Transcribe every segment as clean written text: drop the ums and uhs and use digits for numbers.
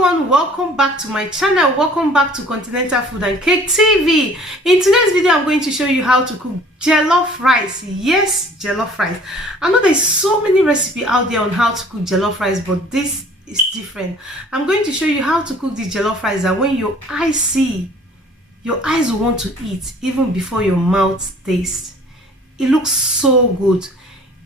everyone, welcome back to my channel. Welcome back to Continental Food and Cake TV. In today's video, I'm going to show you how to cook jollof rice. Yes, jollof rice. I know there's so many recipes out there on how to cook jollof rice, but this is different. I'm going to show you how to cook this jollof rice that when your eyes see, your eyes will want to eat even before your mouth tastes. It looks so good.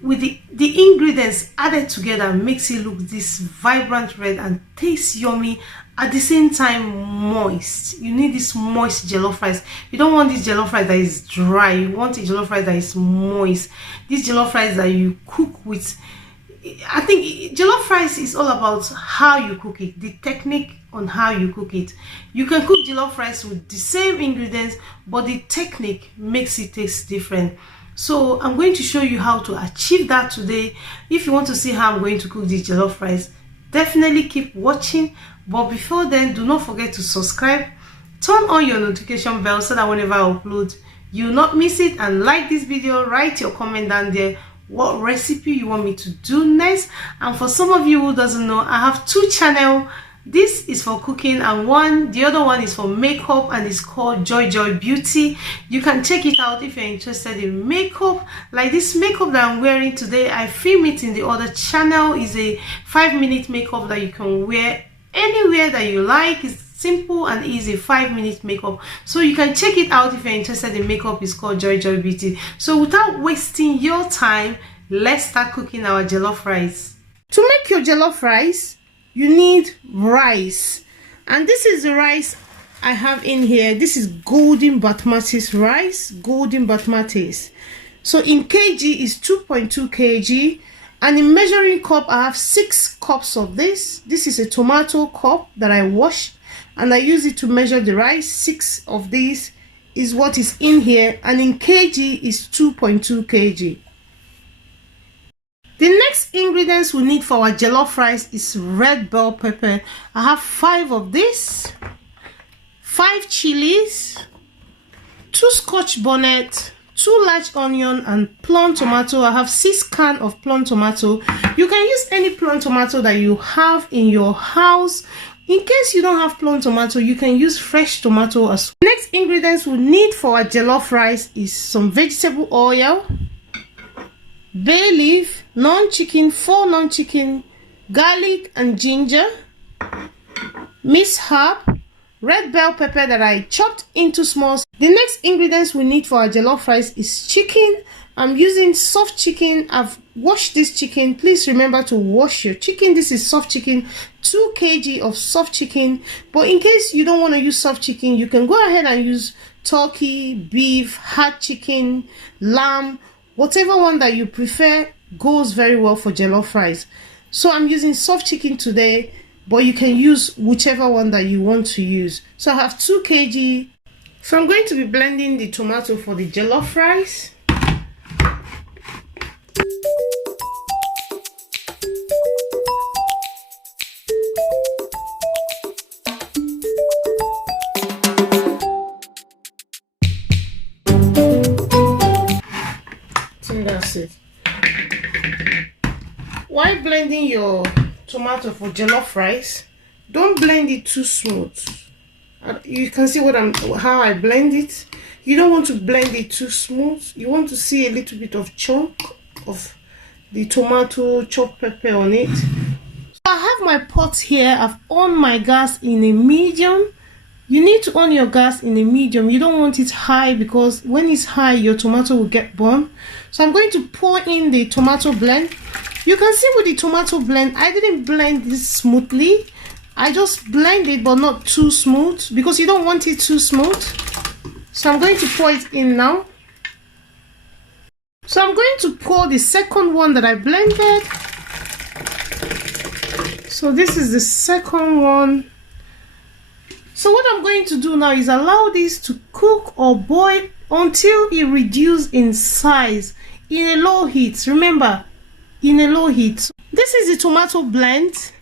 With the ingredients added together makes it look this vibrant red and taste yummy, at the same time moist. You need this moist jollof rice. You don't want this jollof rice that is dry. You want a jollof rice that is moist. This jollof rice that you cook with, I think jollof rice is all about how you cook it, the technique on how you cook it. You can cook jollof rice with the same ingredients, but the technique makes it taste different. So I'm going to show you how to achieve that today. If you want to see how I'm going to cook this jollof rice, definitely keep watching. But before then, do not forget to subscribe, turn on your notification bell so that whenever I upload, you will not miss it. And like this video, write your comment down there what recipe you want me to do next. And for some of you who doesn't know, I have two channels. This is for cooking and the other one is for makeup, and it's called Joy Beauty. You can check it out if you're interested in makeup. Like this makeup that I'm wearing today, I film it in the other channel. Is a 5-minute makeup that you can wear anywhere that you like. It's simple and easy 5-minute makeup, so you can check it out if you're interested in makeup. It's called Joy Beauty. So without wasting your time, let's start cooking our jollof rice. To make your jollof rice, you need rice, and this is the rice I have in here. This is golden basmati rice, golden basmati. So in kg is 2.2 kg, and in measuring cup I have 6 cups of this. This is a tomato cup that I washed, and I use it to measure the rice. 6 of these is what is in here, and in kg is 2.2 kg. The next ingredients we need for our jollof rice is red bell pepper. I have 5 of this, 5 chilies, 2 scotch bonnet, 2 large onion, and plum tomato. I have 6 cans of plum tomato. You can use any plum tomato that you have in your house. In case you don't have plum tomato, you can use fresh tomato as well. Next ingredients we need for our jollof rice is some vegetable oil, bay leaf, non-chicken, 4 non-chicken, garlic and ginger, minced herb, red bell pepper that I chopped into small. The next ingredients we need for our jollof rice is chicken. I'm using soft chicken. I've washed this chicken. Please remember to wash your chicken. This is soft chicken, 2 kg of soft chicken. But in case you don't want to use soft chicken, you can go ahead and use turkey, beef, hard chicken, lamb. Whatever one that you prefer goes very well for jollof rice. So I'm using soft chicken today, but you can use whichever one that you want to use. So I have 2 kg. So I'm going to be blending the tomato for the jollof rice. That's it. While blending your tomato for jollof rice, don't blend it too smooth. You can see how I blend it. You don't want to blend it too smooth. You want to see a little bit of chunk of the tomato chopped pepper on it. So I have my pot here. I've on my gas in a medium. You need to on your gas in a medium. You don't want it high, because when it's high, your tomato will get burned. So I'm going to pour in the tomato blend. You can see with the tomato blend, I didn't blend this smoothly. I just blend it, but not too smooth, because you don't want it too smooth. So I'm going to pour it in now. So I'm going to pour the second one that I blended. So this is the second one. So what I'm going to do now is allow this to cook or boil until it reduces in size in a low heat. Remember, in a low heat. This is the tomato blend.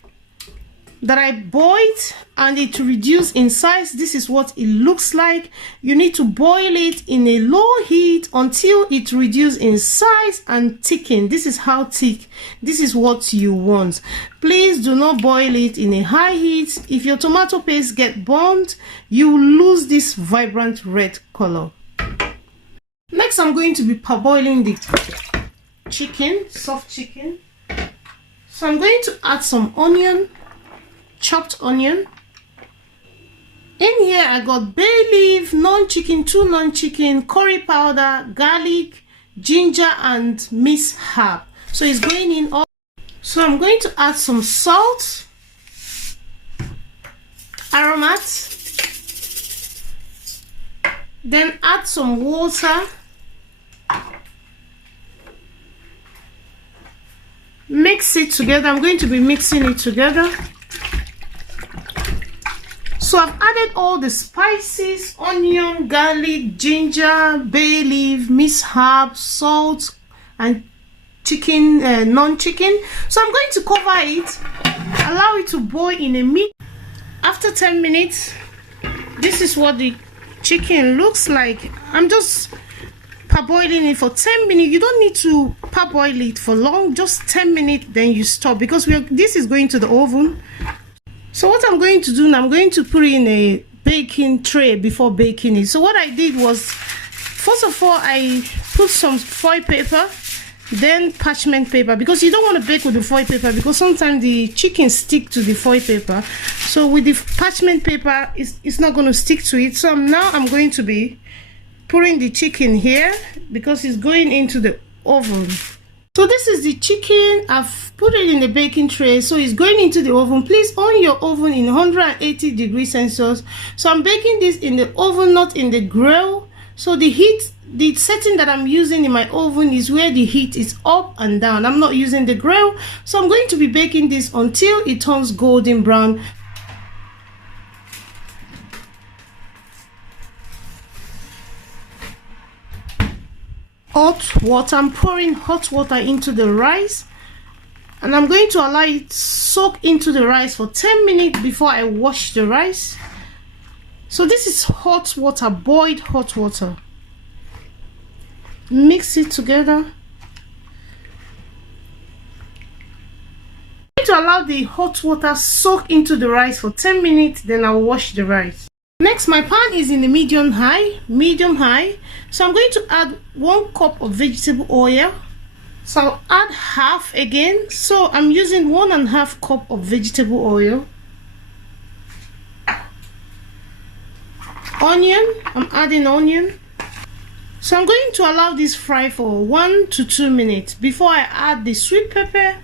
that I boiled and it reduced in size. This is what it looks like. You need to boil it in a low heat until it reduces in size and thicken. This is how thick. This is what you want. Please do not boil it in a high heat. If your tomato paste get burnt, you will lose this vibrant red color. Next, I'm going to be parboiling the chicken, soft chicken. So I'm going to add some onion, chopped onion. In here I got bay leaf, non-chicken, 2 non-chicken, curry powder, garlic, ginger and minced herb. So it's going in all. So I'm going to add some salt, aromat, then add some water, mix it together. I'm going to be mixing it together. So I've added all the spices, onion, garlic, ginger, bay leaf, minced herb, salt and chicken, non-chicken. So I'm going to cover it, allow it to boil in a minute. After 10 minutes, this is what the chicken looks like. I'm just parboiling it for 10 minutes. You don't need to parboil it for long, just 10 minutes, then you stop, because this is going to the oven. So what I'm going to do now, I'm going to put it in a baking tray before baking it. So what I did was, first of all, I put some foil paper, then parchment paper, because you don't want to bake with the foil paper because sometimes the chicken stick to the foil paper. So with the parchment paper, it's not going to stick to it. So now I'm going to be putting the chicken here because it's going into the oven. So this is the chicken. I've put it in the baking tray, so it's going into the oven. Please on your oven in 180 degrees Celsius. So I'm baking this in the oven, not in the grill. So the heat, the setting that I'm using in my oven is where the heat is up and down. I'm not using the grill. So I'm going to be baking this until it turns golden brown. Hot water. I'm pouring hot water into the rice and I'm going to allow it soak into the rice for 10 minutes before I wash the rice. So this is hot water, boiled hot water. Mix it together. I'm going to allow the hot water soak into the rice for 10 minutes, then I'll wash the rice. Next, my pan is in the medium high. So I'm going to add 1 cup of vegetable oil. So I'll add half again. So I'm using 1.5 cup of vegetable oil. Onion, I'm adding onion. So I'm going to allow this fry for 1 to 2 minutes before I add the sweet pepper.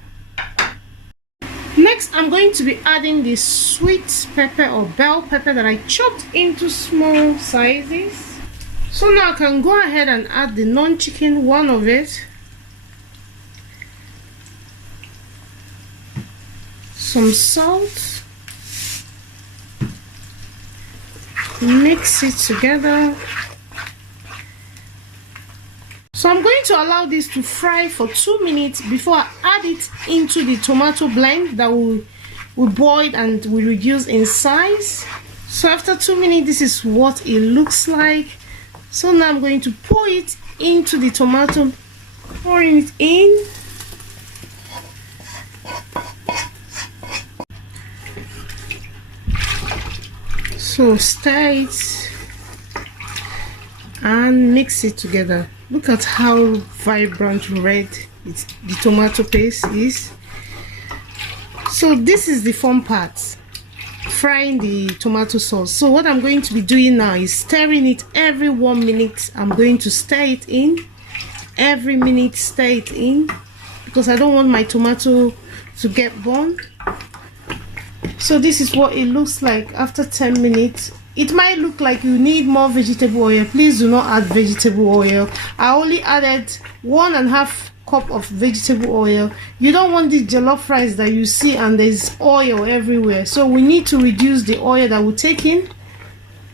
Next, I'm going to be adding the sweet pepper or bell pepper that I chopped into small sizes. So now I can go ahead and add the non-chicken, one of it. Some salt. Mix it together. So I'm going to allow this to fry for 2 minutes before I add it into the tomato blend that will boil and will reduce in size. So after 2 minutes, this is what it looks like. So now I'm going to pour it into the tomato, pouring it in. So stir it and mix it together. Look at how vibrant red the tomato paste is. So this is the fun part, frying the tomato sauce. So what I'm going to be doing now is stirring it every 1 minute. I'm going to stir it in every minute, stir it in, because I don't want my tomato to get burned. So this is what it looks like after 10 minutes. It might look like you need more vegetable oil. Please do not add vegetable oil. I only added 1.5 cup of vegetable oil. You don't want the jollof rice that you see and there's oil everywhere. So we need to reduce the oil that we take in.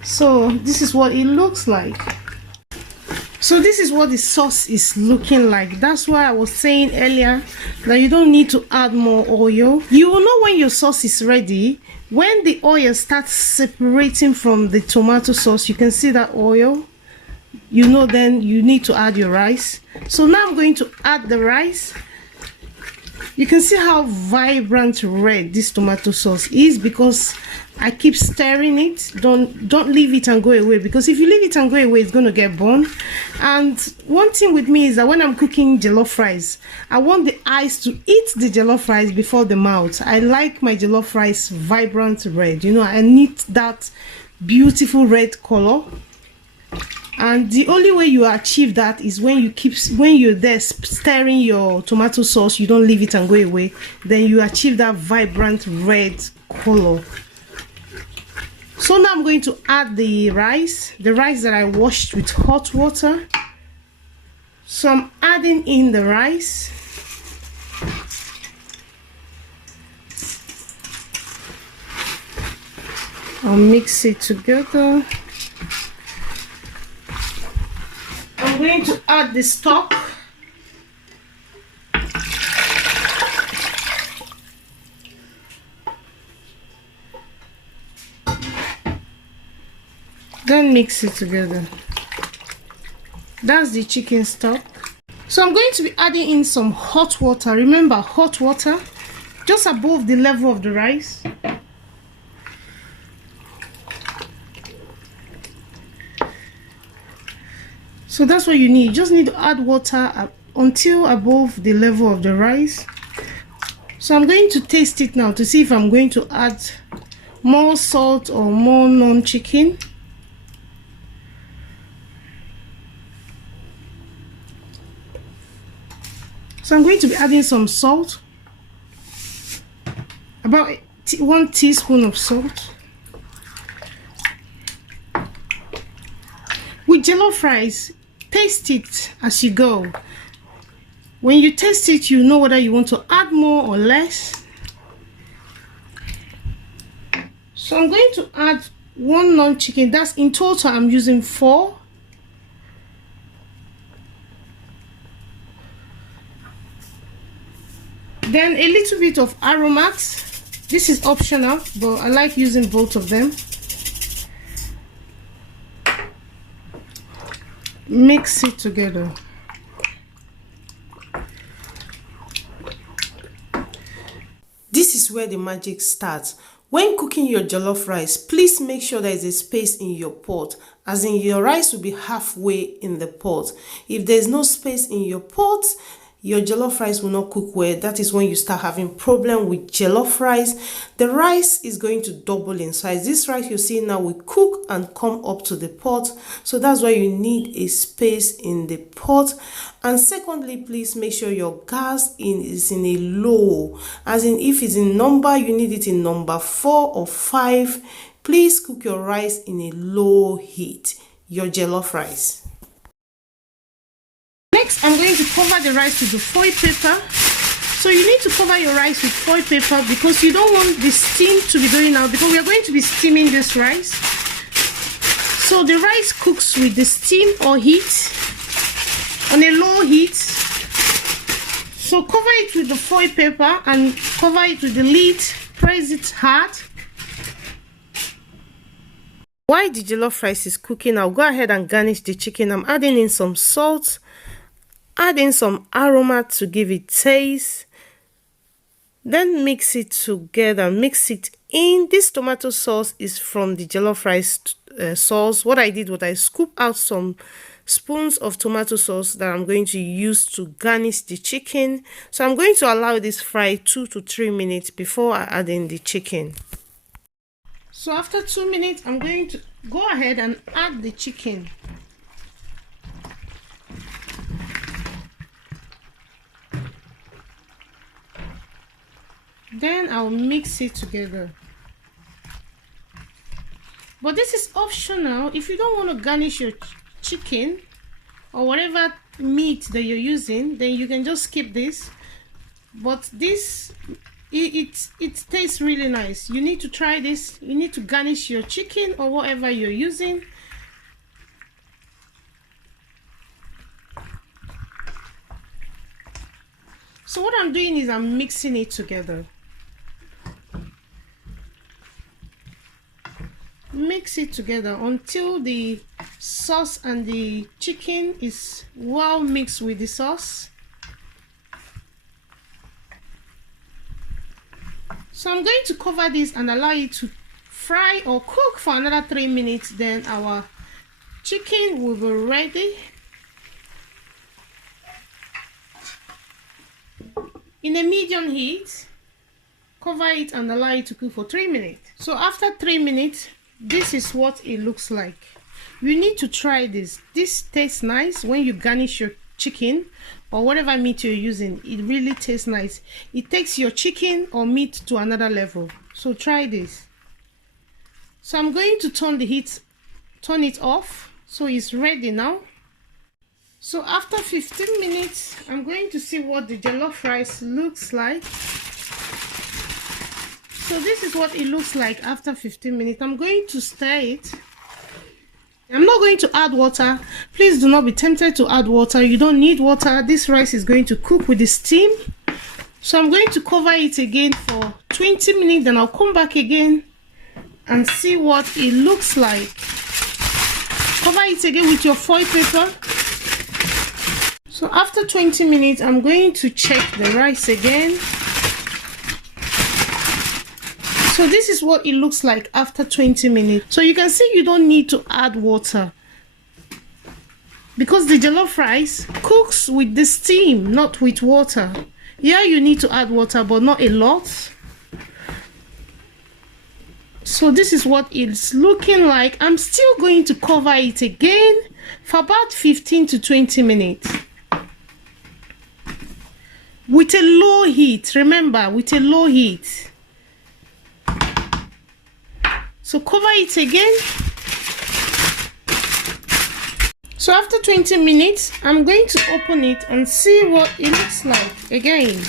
So this is what it looks like. So this is what the sauce is looking like. That's why I was saying earlier that you don't need to add more oil. You will know when your sauce is ready when the oil starts separating from the tomato sauce. You can see that oil. You know then you need to add your rice. So now I'm going to add the rice. You can see how vibrant red this tomato sauce is because I keep stirring it. Don't leave it and go away, because if you leave it and go away, it's going to get burned. And one thing with me is that when I'm cooking jollof rice, I want the eyes to eat the jollof rice before the mouth. I like my jollof rice vibrant red. You know, I need that beautiful red color. And the only way you achieve that is when you're there stirring your tomato sauce, you don't leave it and go away, then you achieve that vibrant red color. So now I'm going to add the rice that I washed with hot water. So I'm adding in the rice. I'll mix it together. I'm going to add the stock. Then mix it together. That's the chicken stock. So I'm going to be adding in some hot water. Remember, hot water, just above the level of the rice. So that's what you need. You just need to add water until above the level of the rice. So I'm going to taste it now to see if I'm going to add more salt or more non-chicken. So I'm going to be adding some salt, about 1 teaspoon of salt. With jollof rice, taste it as you go. When you taste it, you know whether you want to add more or less. So I'm going to add 1 non-chicken. That's in total I'm using 4. Then a little bit of aromat. This is optional, but I like using both of them. Mix it together. This is where the magic starts. When cooking your jollof rice, please make sure there is a space in your pot, as in your rice will be halfway in the pot. If there's no space in your pot, your jollof rice will not cook well. That is when you start having problem with jollof rice. The rice is going to double in size. This rice you see now will cook and come up to the pot. So that's why you need a space in the pot. And secondly, please make sure your gas is in a low. As in, if it's in number, you need it in number 4 or 5. Please cook your rice in a low heat, your jollof rice. Next, I'm going to cover the rice with the foil paper. So you need to cover your rice with foil paper because you don't want the steam to be going out, because we are going to be steaming this rice. So the rice cooks with the steam or heat on a low heat. So cover it with the foil paper and cover it with the lid. Press it hard. While the jollof rice is cooking, I'll go ahead and garnish the chicken. I'm adding in some salt. Add in some aroma to give it taste. Then mix it together. Mix it in. This tomato sauce is from the jollof rice sauce. What I did was I scooped out some spoons of tomato sauce that I'm going to use to garnish the chicken. So I'm going to allow this fry 2 to 3 minutes before I add in the chicken. So after 2 minutes, I'm going to go ahead and add the chicken. Then I'll mix it together. But this is optional. If you don't want to garnish your chicken or whatever meat that you're using, then you can just skip this. But this, it tastes really nice. You need to try this. You need to garnish your chicken or whatever you're using. So what I'm doing is I'm mixing it together. Mix it together until the sauce and the chicken is well mixed with the sauce. So I'm going to cover this and allow it to fry or cook for another 3 minutes. Then our chicken will be ready. In a medium heat, cover it and allow it to cook for 3 minutes. So after 3 minutes, this is what it looks like. You need to try this. This tastes nice when you garnish your chicken or whatever meat you're using. It really tastes nice. It takes your chicken or meat to another level. So try this. So I'm going to turn it off. So it's ready now. So after 15 minutes, I'm going to see what the jollof rice looks like. So this is what it looks like after 15 minutes. I'm going to stir it. I'm not going to add water. Please do not be tempted to add water. You don't need water. This rice is going to cook with the steam. So I'm going to cover it again for 20 minutes. Then I'll come back again and see what it looks like. Cover it again with your foil paper. So after 20 minutes, I'm going to check the rice again. So this is what it looks like after 20 minutes. So you can see you don't need to add water because the jollof rice cooks with the steam, not with water. Yeah, you need to add water, but not a lot. So this is what it's looking like. I'm still going to cover it again for about 15 to 20 minutes. With a low heat, remember, with a low heat. So cover it again. So after 20 minutes, I'm going to open it and see what it looks like again.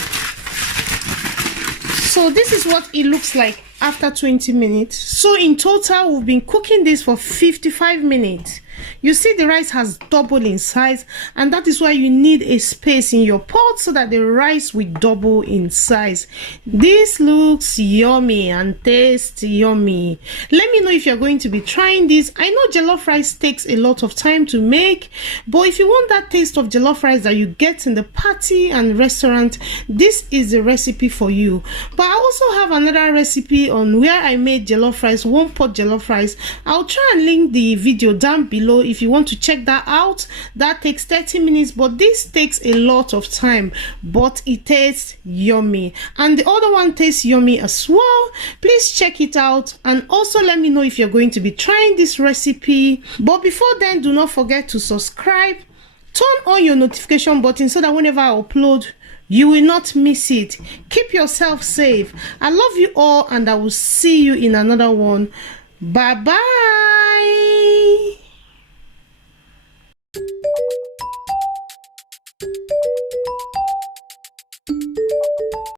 So this is what it looks like after 20 minutes. So in total, we've been cooking this for 55 minutes. You see the rice has doubled in size, and that is why you need a space in your pot so that the rice will double in size. This looks yummy and tastes yummy. Let me know if you're going to be trying this. I know jollof rice takes a lot of time to make, but if you want that taste of jollof rice that you get in the party and restaurant, this is the recipe for you. But I also have another recipe on where I made jollof rice, one pot jollof rice. I'll try and link the video down below if you want to check that out. That takes 30 minutes, but this takes a lot of time, but it tastes yummy, and the other one tastes yummy as well. Please check it out, and also let me know if you're going to be trying this recipe. But before then, do not forget to subscribe, turn on your notification button so that whenever I upload, you will not miss it. Keep yourself safe. I love you all, and I will see you in another one. Bye bye.